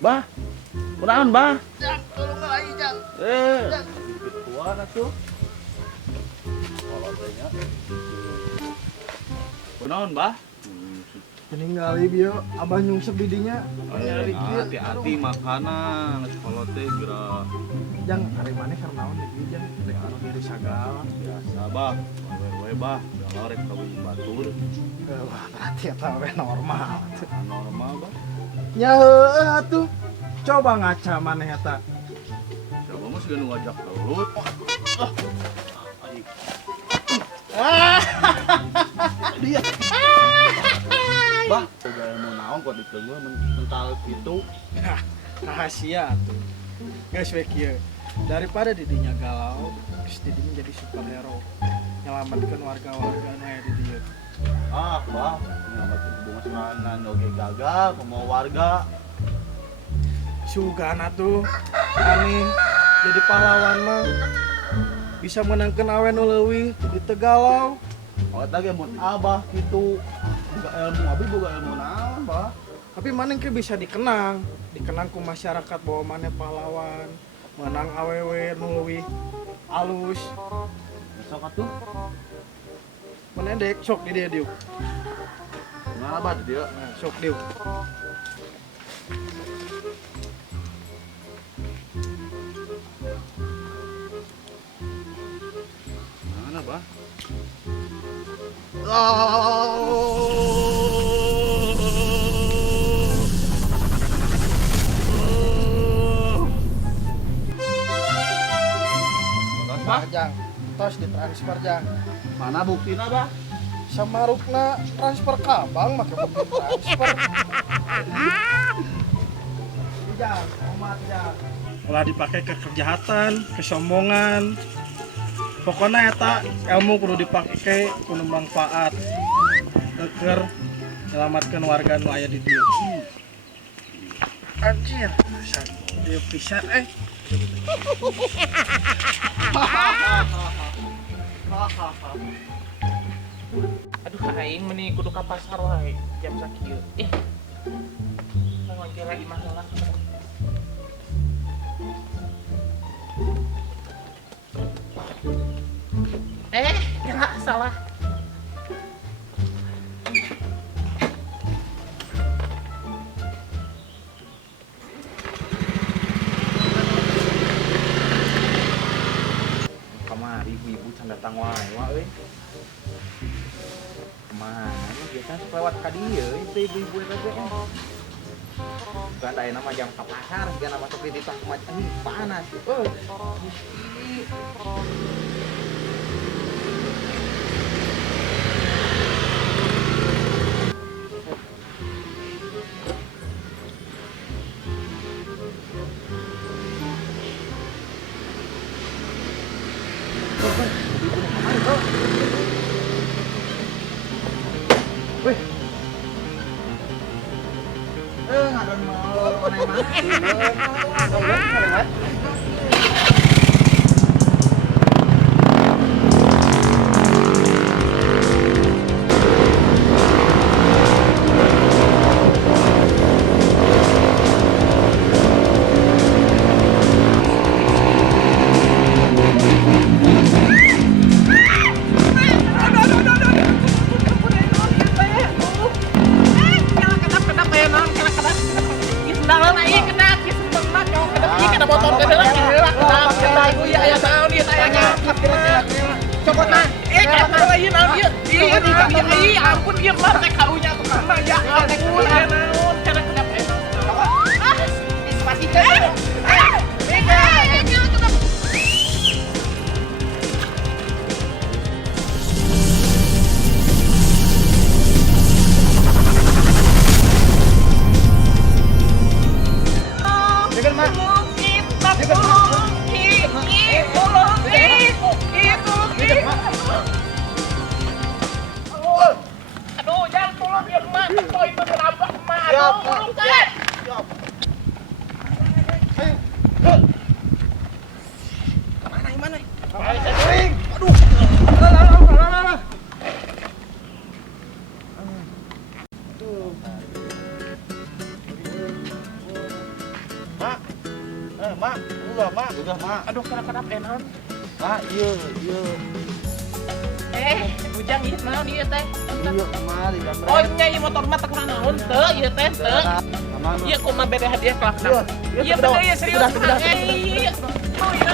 Bah, kunaon bah? Jang, tolong aing jang. Gituan atuh. Kalau tanya. Kunaon bah? Meninggali bieu abah nyungsep didinya. Hati-hati makanan, sekolah teh geura Jang hari mana karena naon deui jang rek anu diri sagala. biasa bah. Wewe bah, galau rek kawin batur. Wah, berarti eta we normal. Normal bah. Nya heueuh atuh. Coba ngaca maneh eta. Coba mah sih ngajak gelut. Dia. Bah, udah mau naon kok ditunggu mental gitu. Rahasia atuh. Geus we kieu. Daripada didinya galau, geus didinya jadi superhero. Nyelamatkeun warga-warga anu aya di dieu. Ah, bah, nyelamatin hubungan serangan oge gagal mau warga. Sugan atuh. Aneh jadi pahlawan mah bisa menangkan awen nu leuwih di Tegalau. Oh, tadi mun abah gitu. Boga ilmu abi boga ilmu naon, bah. Tapi mana yang bisa dikenang ku masyarakat bahwa mana pahlawan menang awewe nu leuwih alus. Sok atuh. Mana dek sok di dia dieu. Ngana bah dia. Nah, sok dieu. Mana bah? Bah, jang, tos ditransfer jang. Mana buktina bah? Samarukna transfer ka bank make bukti transfer. Jang, omat jang. Ulah dipakai ke kejahatan, kesombongan. Pokoknya eta ilmu kudu dipakai kudu manfaat. Keur nyelamatkeun warga nu aya di dieu. Anjir, dieu pisan Aduh aing meni kudu ka pasar wae jam sakieu. Ngongkel lagi masalah. Ya salah. Kamari ibu-ibu can datang wae euy. Kemana? Biasanya lewat ka dieu itu ibu-ibu eta teh. Bukan aya nama jam ka pasar, segala nama sok di tong macam ini panas. Ngadon mau konai mah. Ampun dia mah teh kaunya tuh mah ya ampun ya naon cara kenapa pasti teh aduh jangan tolong ya mah poin berapa mah aduh teh Iya, iya. Ujang ieu naon ieu teh? Iya, kemari kan. Oh, nya ieu motor mah teu naon teu ieu teh teu. Ieu kumaha bere hadiah kelak. Iya, Iya bener ya serius. Oh iya.